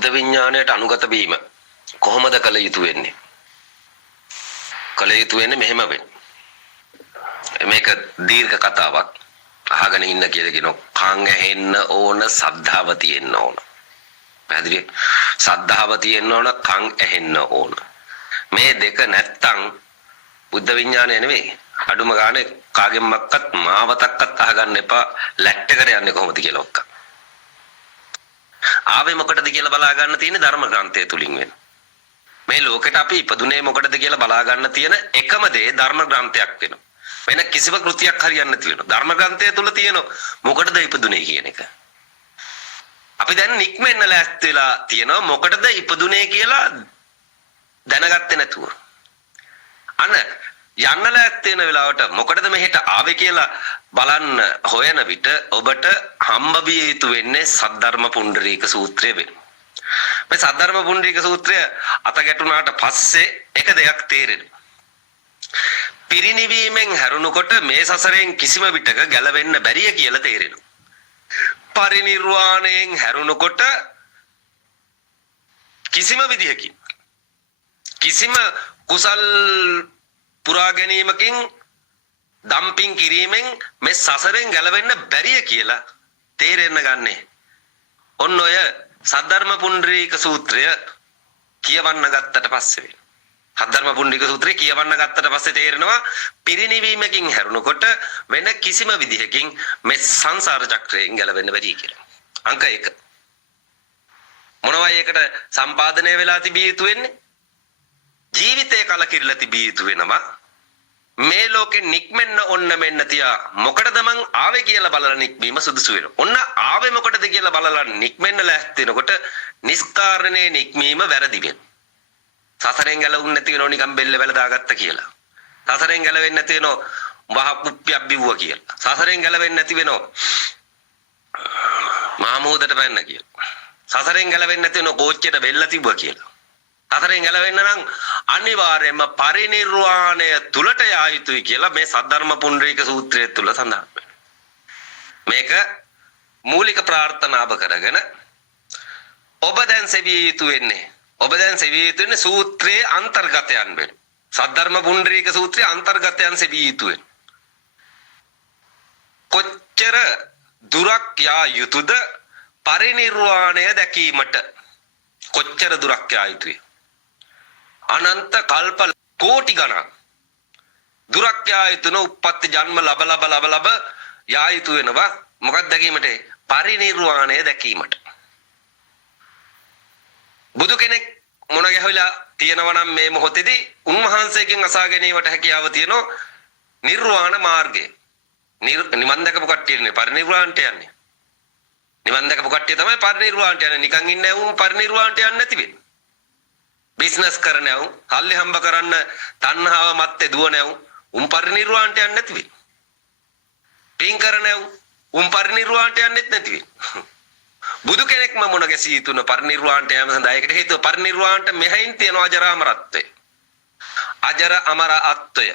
බුද්ධ විඥාණයට අනුගත වීම කොහොමද කළ යුතු වෙන්නේ? කළ යුතු වෙන්නේ මෙහෙම වෙන්නේ. මේක දීර්ඝ කතාවක්. අහගෙන ඉන්න කියලා කියනවා. කන් ඇහෙන්න ඕන, සද්ධාව තියෙන්න ඕන. පැහැදිලි? සද්ධාව තියෙන්න ඕන, කන් ඇහෙන්න ඕන. මේ දෙක නැත්තම් බුද්ධ විඥානය නෙවෙයි. අඩුම ගානේ කාගෙන්මක්වත් මාවතක්වත් අහගන්න එපා. ලැට්ටකට යන්නේ කොහොමද කියලා ඔක්ක. ආවේ මොකටද කියලා බලා ගන්න තියෙන්නේ ධර්ම ග්‍රන්ථය තුලින් වෙන. මේ ලෝකෙට අපි ඉපදුනේ මොකටද කියලා බලා ගන්න තියෙන එකම දේ ධර්ම ග්‍රන්ථයක් වෙනවා. වෙන කිසිම කෘතියක් හරියන්නේ නැති වෙනවා. ධර්ම ග්‍රන්ථය තුල තියෙන මොකටද ඉපදුනේ කියන එක. අපි දැන් නික්මෙන්න ලෑස්ති වෙලා තියෙනවා මොකටද ඉපදුනේ කියලා දැනගත්තේ නැතුව. අන්න යන්න ලෑස්ති වෙන වෙලාවට මොකටද මෙහෙට ආවේ කියලා බලන්න හොයන විට ඔබට හම්බ විය යුතු වෙන්නේ සද්ධර්ම පුණ්ඩරීක සූත්‍රය වෙනවා. මේ සද්ධර්ම පුණ්ඩරීක සූත්‍රය අත ගැටුණාට පස්සේ එක දෙයක් තේරෙනවා. පිරිනිවීමෙන් හැරුණකොට මේ සසරෙන් කිසිම විටක ගැලවෙන්න බැරිය කියලා තේරෙනවා. පරිනිර්වාණයෙන් හැරුණකොට කිසිම විදිහකින් කිසිම කුසල් පුරා ගැනීමකින් දම්පින් කිරීමෙන් මේ සසරෙන් ගැලවෙන්න බැරිය කියලා තේරෙන්න ගන්නේ. ඔන්න ඔය සද්ධර්ම පුණ්ඩරීක සූත්‍රය කියවන්න ගත්තට පස්සේ වෙන. සද්ධර්ම පුණ්ඩරීක සූත්‍රය කියවන්න ගත්තට පස්සේ තේරෙනවා පිරිනිවීමකින් හැරුණකොට වෙන කිසිම විදිහකින් මේ සංසාර චක්‍රයෙන් ගැලවෙන්න බැරි කියලා. අංක 1. මොනවා ඒකට සම්පාදනය වෙලා තිබිය යුතු වෙන්නේ? ජීවිතේ කලකිරලා තිබිය යුතු වෙනවා. මේ ලෝකෙ නික්මෙන්න ඔන්න මෙන්න තියා මොකටද මං ආවේ කියලා බලලා නික්මීම සුදුසු වෙනවා. ඔන්න ආවේ මොකටද කියලා බලලා නික්මෙන්න ලෑස්ති වෙනකොට නිස්කාරණේ නික්මීම වැරදි වෙනවා. සසරෙන් ගැලවුන්නේ නැති වෙනෝ නිකන් බෙල්ල වැල දාගත්ත කියලා. සසරෙන් ගැලවෙන්නේ නැති වෙනෝ වහ කුප්පියක් බිව්වා කියලා. සසරෙන් ගැලවෙන්නේ නැති වෙනෝ මහමෝදට පැන්න කියලා. සසරෙන් ගැලවෙන්නේ නැති වෙනෝ කෝච්චියට බෙල්ල තිබ්වා කියලා. සසරෙන් ගැලවෙන්න නම් අනිවාර්යයෙන්ම පරිනිර්වාණය තුලට යා යුතුයි කියලා මේ සද්ධර්ම පුණ්ඩරීක සූත්‍රය තුල සඳහන් වෙනවා. මේක මූලික ප්‍රාර්ථනාව කරගෙන ඔබ දැන් සෙවිය යුතු වෙන්නේ සූත්‍රයේ අන්තර්ගතයන් වෙන. සද්ධර්ම පුණ්ඩරීක සූත්‍රයේ අන්තර්ගතයන් සෙවිය යුතු වෙන. කොච්චර දුරක් යා යුතුද පරිනිර්වාණය දැකීමට? කොච්චර දුරක් යා යුතුයි? අනන්ත කල්ප කෝටි ගණන් දුරක් යා යුතුන උප්පත්ති ජන්ම ලබ යා යුතු වෙනවා. මොකක්ද දැකීමට? පරිනිර්වාණය දැකීමට. බුදු කෙනෙක් මොන ගැහවිලා තියෙනවා නම් මේ මොහොතේදී උන්වහන්සේගෙන් අසා ගැනීමට හැකියාව තියෙනවා නිර්වාණ මාර්ගය. නිවන් දැකපු කට්ටියනේ පරිනිර්වාණයට යන්නේ. නිවන් දැකපු කට්ටිය තමයි පරිනිර්වාණයට යන්නේ. නිකන් ඉන්නේ උන් පරිනිර්වාණයට යන්නේ නැති වෙන්නේ. බිස්නස් කරනව, සල්ලි හම්බ කරන්න තණ්හාව මැත්තේ දුවනව, උන් පරිනිර්වාණයට යන්නේ නැති වෙන්නේ. පින් කරනව, උන් පරිනිර්වාණයට යන්නේ නැති වෙන්නේ. බුදු කෙනෙක්ම මොන ගැසී තුන පරිනිර්වාණයට යෑම සඳහා ඒකට හේතුව පරිනිර්වාණයට මෙහෙයින් තියෙන අජර අමරත්වය. අජර අමර අත්වය.